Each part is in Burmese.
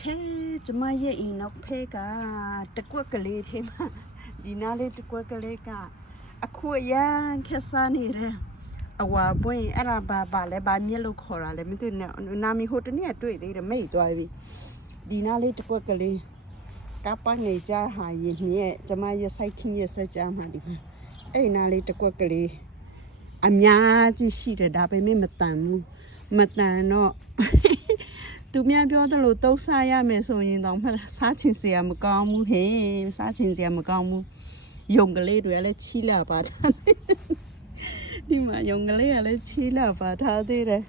Okay ကျမရဲ့အိမ်နောက်ဖက်ကတကွက်ကလေးထဲမှာဒီနားလေးတကွက်ကလေးကအခုအရန်ခက်စားနေတယ်အဝါပွင့်အဲ့ဒါဘာလဲဘာမြက်လို့ခေါ်တာလဲမသိနဲ့နာမီဟိုတနေ့တွေ့သေးတယ်မိတ်သွားပြီဒီနားလေးတကွက်ကလေးကပန်းနေကြဟာရင်မြက်ကျမရဲ့စိုက်ခင်းရဲ့စကြမှာဒီမှာအဲ့နားလေးတကွက်ကလေးအများကြီးရှိတယ်ဒါပေမဲ့မတန်ဘူးမတန်တော့သူများပြောတယ်လို့တုံးစားရမယ်ဆိုရင်တော့စားချင်စရာမကောင်းဘူးဟဲ့စားချင်စရာမကောင်းဘူးယုံကလေးတွေလည်းချီလာပါထားဒီမှာယုံကလေးကလည်းချီလာပါထားသေးတယ်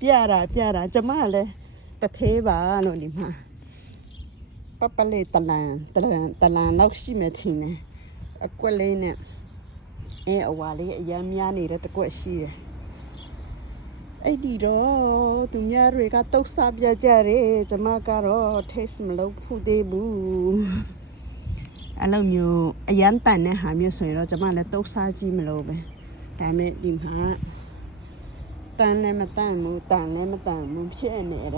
ပြတာကျမလည်းတသေးပါလို့ဒီမှာပပလေးတလန်လောက်ရှိမှထင်တယ်အကွက်လေးနဲ့အဝါလေးအရမ်းများနေတဲ့တကွက်ရှိတယ်အဲ့ဒီတော့သူများတွေကတုတ်စားပြကြတယ်ကျမကတော့ taste မလုပ်ဘူးသေးဘူးအဲ့လိုမျိုးအရန်တန်တဲ့ဟာမျိုးဆိုရင်တော့ကျမလည်းတုတ်စားကြည့်မလို့ပဲဒါပေမဲ့ဒီမှာတန်လည်းမတန်ဘူးတန်လည်းမတန်ဘူးဖြစ်နေတယ်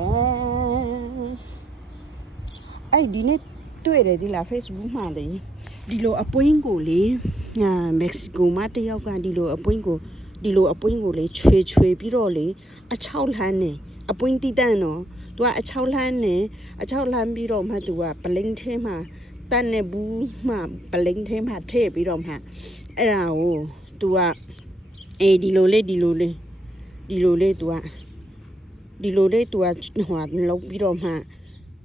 အဲ့ဒီနေ့တွေ့တယ်ဒီလား Facebook မှာလေဒီလိုအပွင့်ကိုလေမက္ကဆီကိုမှာတယောက်ကဒီလိုအပွင့်ကိုလေချွေပြီးတော့လေအချောက်လှမ်းနေအပွင့်တိတန်တော့သူကအချောက်လှမ်းနေအချောက်လှမ်းပြီးတော့မှသူကပလင်းထဲမှာတန်နေဘူးမှပလင်းထဲမှာထည့်ပြီးတော့မှအဲ့ဒါကိုသူကဒီလိုလေးသူကဟိုလုံးပြီးတော့မှ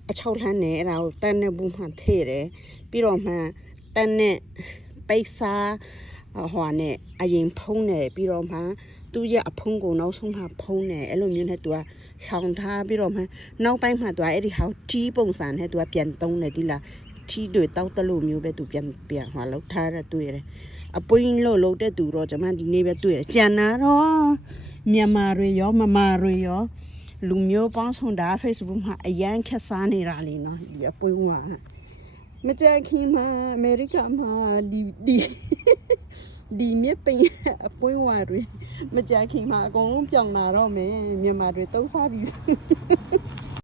အချောက်လှမ်းနေအဲ့ဒါကိုတန်နေဘူးမှထည့်တယ်ပြီးတော့မှတန်နေပိတ်စားဟိုနဲ့အရင်ဖုံးနေပြီးတော့မှသူ့ရဲ့အဖုံးကိုနောက်ဆုံးမှဖုံးနေအဲ့လိုမျိုးနဲ့သူကထောင်ထားပြီးတော့မှနောက်ပိုင်းမှသူကအဲ့ဒီဟောက်တီးပုံစံနဲ့သူကပြန်သုံးတယ်ဒီလားတီးတွေတောက်တလို့မျိုးပဲသူပြန်ဟိုလောက်ထားတယ်တွေ့ရတယ်အပွင့်လို့လုပ်တဲ့သူတော့ကျွန်မဒီနေ့ပဲတွေ့တယ်ကြံနာတော့မြန်မာတွေရောမမာတွေရောလူမျိုးပေါင်းစုံတာ Facebook မှာအရန်ခက်စားနေတာလीနော်ဒီအပွင့်ကမကြခင်မှာအမေရိကမှာဒီမြက်ပင်အပွင့်ဝါတွေမကြခင်မှာအကုန်လုံးပြောင်းလာတော့မယ်မြန်မာတွေတုံးစားပြီး